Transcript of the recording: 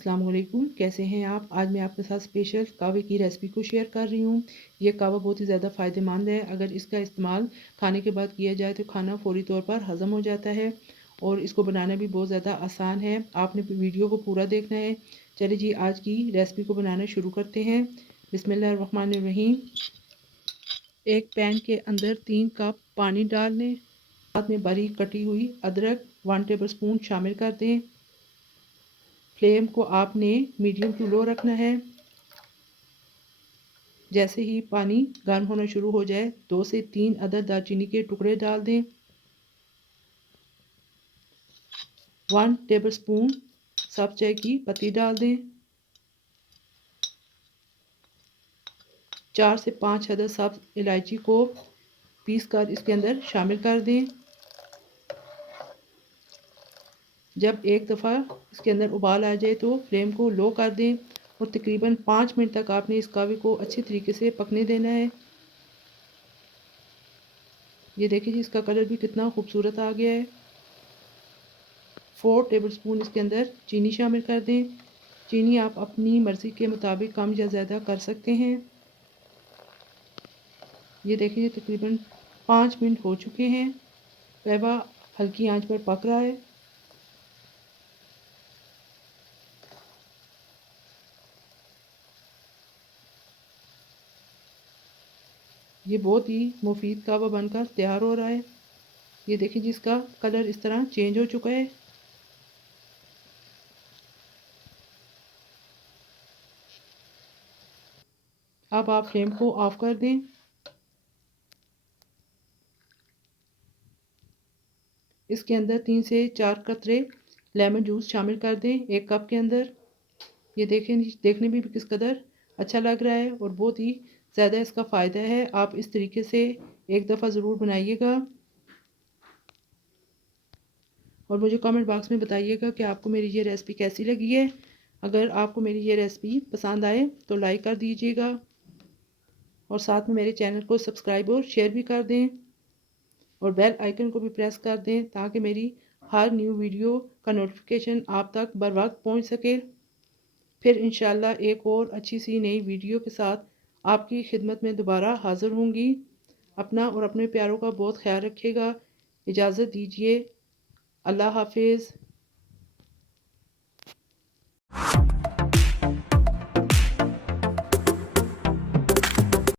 अस्सलाम वालेकुम। कैसे हैं आप? आज मैं आपके साथ स्पेशल कहवे की रेसिपी को शेयर कर रही हूँ। ये कहवा बहुत ही ज़्यादा फ़ायदेमंद है। अगर इसका इस्तेमाल खाने के बाद किया जाए तो खाना फ़ौरी तौर पर हज़म हो जाता है और इसको बनाना भी बहुत ज़्यादा आसान है। आपने वीडियो को पूरा देखना है। चलिए जी, आज की रेसिपी को बनाना शुरू करते हैं। बिस्मिल्लाहिर्रहमानिर्रहीम। एक पैन के अंदर 3 कप पानी डाल लें। साथ में बारीक कटी हुई अदरक 1 टेबल स्पून शामिल कर दें। फ्लेम को आपने मीडियम टू लो रखना है। जैसे ही पानी गर्म होना शुरू हो जाए 2 से 3 अदद दालचीनी के टुकड़े डाल दें। 1 टेबल स्पून सब्ज चाय की पत्ती डाल दें। 4 से 5 अदद सब्ज इलायची को पीस कर इसके अंदर शामिल कर दें। जब एक दफ़ा इसके अंदर उबाल आ जाए तो फ्लेम को लो कर दें और तकरीबन 5 मिनट तक आपने इस कहवे को अच्छी तरीके से पकने देना है। ये देखिए जी, इसका कलर भी कितना खूबसूरत आ गया है। 4 टेबल स्पून इसके अंदर चीनी शामिल कर दें। चीनी आप अपनी मर्ज़ी के मुताबिक कम या ज़्यादा कर सकते हैं। ये देखिए तकरीबन 5 मिनट हो चुके हैं। कहवा हल्की आंच पर पक रहा है। ये बहुत ही मुफीद कहवा बनकर तैयार हो रहा है। ये देखिए जिसका कलर इस तरह चेंज हो चुका है। अब आप फ्लेम को ऑफ कर दें। इसके अंदर 3 से 4 कतरे लेमन जूस शामिल कर दें 1 कप के अंदर। ये देखें, देखने में भी किस कदर अच्छा लग रहा है और बहुत ही ज़्यादा इसका फ़ायदा है। आप इस तरीके से एक दफ़ा ज़रूर बनाइएगा और मुझे कमेंट बॉक्स में बताइएगा कि आपको मेरी ये रेसिपी कैसी लगी है। अगर आपको मेरी ये रेसिपी पसंद आए तो लाइक कर दीजिएगा और साथ में मेरे चैनल को सब्सक्राइब और शेयर भी कर दें और बेल आइकन को भी प्रेस कर दें ताकि मेरी हर न्यू वीडियो का नोटिफिकेशन आप तक बर वक्त पहुँच सके। फिर इंशाल्लाह एक और अच्छी सी नई वीडियो के साथ आपकी खिदमत में दोबारा हाज़िर होंगी। अपना और अपने प्यारों का बहुत ख्याल रखिएगा। इजाज़त दीजिए। अल्लाह हाफिज़।